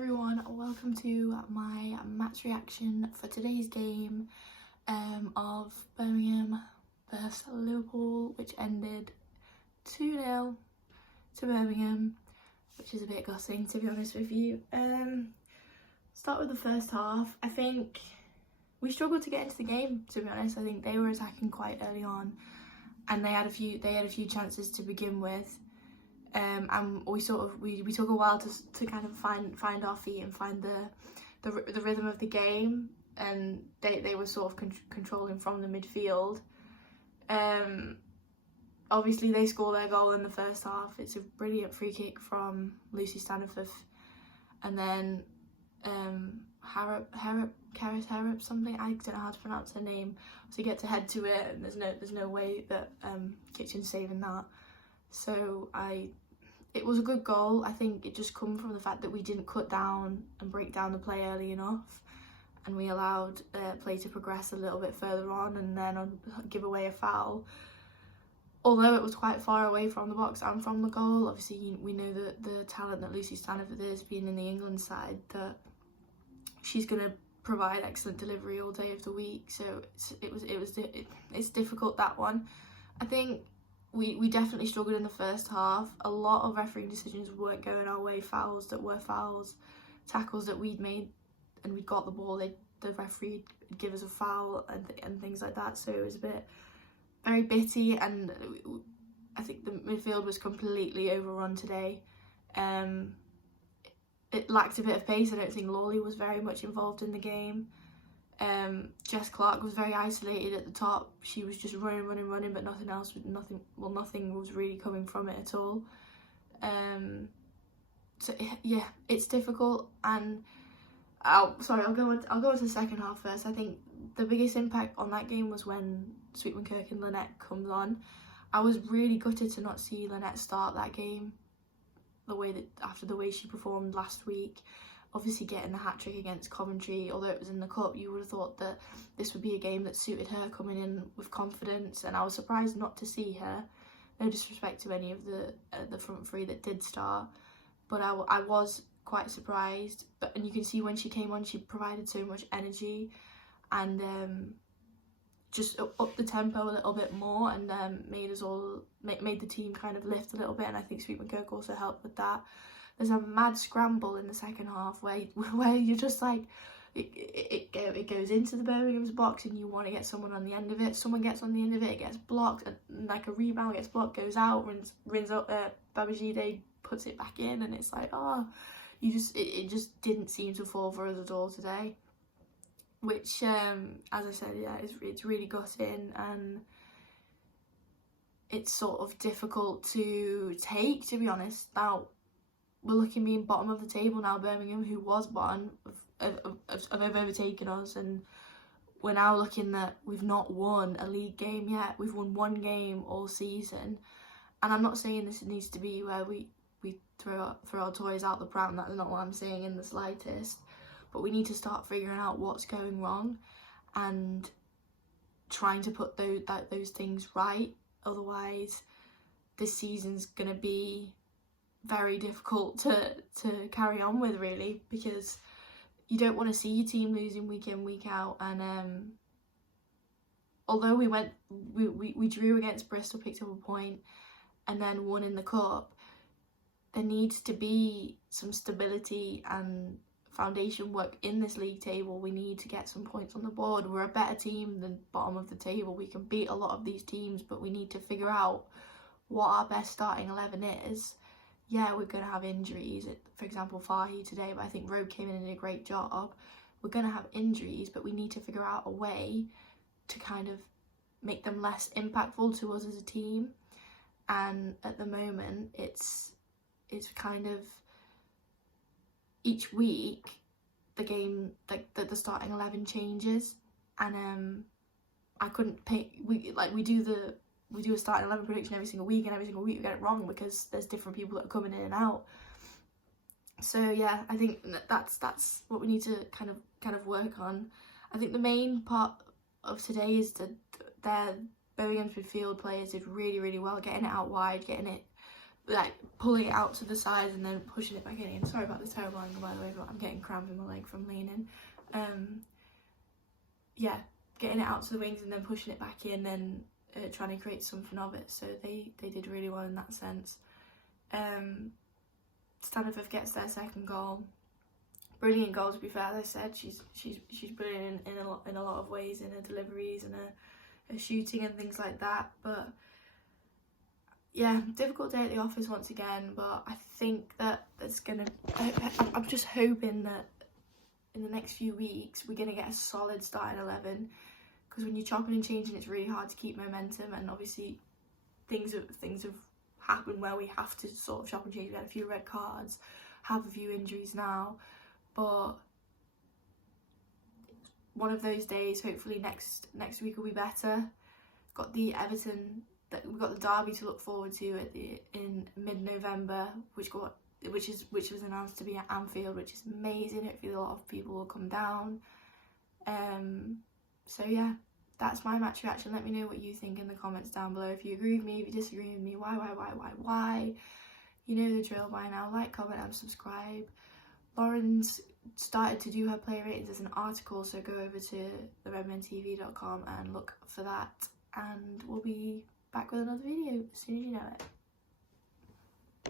everyone, welcome to my match reaction for today's game of Birmingham versus Liverpool, which ended 2-0 to Birmingham, which is a bit gutting, to be honest with you. Start with the first half. I think we struggled to get into the game, to be honest. I think they were attacking quite early on, and they had a few chances to begin with. And we took a while to kind of find our feet and find the rhythm of the game, and they were sort of controlling from the midfield. Obviously they score their goal in the first half. It's a brilliant free kick from Staniforth, and then Harrop something, I don't know how to pronounce her name, so you get to head to it, and there's no way that Kitchen's saving that. So it was a good goal. I think it just come from the fact that we didn't cut down and break down the play early enough, and we allowed play to progress a little bit further on, and then give away a foul. Although it was quite far away from the box and from the goal, obviously we know that the talent that Lucy Staniforth is, being in the England side, that she's going to provide excellent delivery all day of the week. So it's difficult, that one. I think we definitely struggled in the first half. A lot of refereeing decisions weren't going our way. Fouls that were fouls, tackles that we'd made and we'd got the ball, the referee would give us a foul and things like that. So it was a bit very bitty, and I think the midfield was completely overrun today. It lacked a bit of pace. I don't think Lawley was very much involved in the game. Jess Clark was very isolated at the top. She was just running, but nothing was really coming from it at all. So yeah, it's difficult, and I'll go into the second half first. I think the biggest impact on that game was when Sweetman-Kirk and Lynette comes on. I was really gutted to not see Lynette start that game after the way she performed last week. Obviously getting the hat-trick against Coventry, although it was in the cup, you would have thought that this would be a game that suited her, coming in with confidence, and I was surprised not to see her. No disrespect to any of the front three that did start, but I was quite surprised. And you can see when she came on, she provided so much energy, and just up the tempo a little bit more, and made the team kind of lift a little bit, and I think Sweetman-Kirk also helped with that. There's a mad scramble in the second half where you're just like, it goes into the Birmingham's box, and you want to get someone on the end of it. Someone gets on the end of it, it gets blocked, and like a rebound gets blocked, goes out, runs up there. Babajide puts it back in, and it's like, it just didn't seem to fall for us at all today. Which, as I said, yeah, it's really gutting, and it's sort of difficult to take, to be honest. Now, we're looking being bottom of the table now. Birmingham, who was bottom, have overtaken us, and we're now looking that we've not won a league game yet. We've won one game all season, and I'm not saying this needs to be where we throw our toys out the pram. That's not what I'm saying in the slightest. But we need to start figuring out what's going wrong and trying to put those things right. Otherwise, this season's gonna be very difficult to carry on with, really, because you don't want to see your team losing week in, week out. And although we drew against Bristol, picked up a point, and then won in the cup, there needs to be some stability and foundation work in this league table. We need to get some points on the board. We're a better team than bottom of the table. We can beat a lot of these teams, but we need to figure out what our best starting 11 is. Yeah, we're going to have injuries. For example, Fahy today, but I think Rogue came in and did a great job. We're going to have injuries, but we need to figure out a way to kind of make them less impactful to us as a team. And at the moment, it's kind of each week the game, like the starting 11 changes, and I couldn't pick. We do a starting 11 prediction every single week, and every single week we get it wrong because there's different people that are coming in and out. So yeah, I think that's what we need to kind of work on. I think the main part of today is that Birmingham's midfield players did really well, getting it out wide, getting it like pulling it out to the side and then pushing it back in. Sorry about this terrible angle, by the way, but I'm getting cramp in my leg from leaning. Yeah, getting it out to the wings and then pushing it back in and trying to create something of it. So they did really well in that sense. Staniforth gets their second goal. Brilliant goal, to be fair. As I said, she's brilliant in a lot of ways, in her deliveries and her shooting and things like that. But yeah, difficult day at the office once again. But I think that it's gonna. I'm just hoping that in the next few weeks we're gonna get a solid starting 11. Because when you're chopping and changing, it's really hard to keep momentum. And obviously, things have happened where we have to sort of chop and change. We had a few red cards, have a few injuries now. But one of those days, hopefully next week will be better. Got the Everton, we've got the derby to look forward to in mid-November, which was announced to be at Anfield, which is amazing. Hopefully a lot of people will come down. So yeah, that's my match reaction. Let me know what you think in the comments down below. If you agree with me, if you disagree with me, why? You know the drill by now. Like, comment and subscribe. Lauren's started to do her play ratings as an article, so go over to theredmentv.com and look for that, and we'll be back with another video as soon as you know it.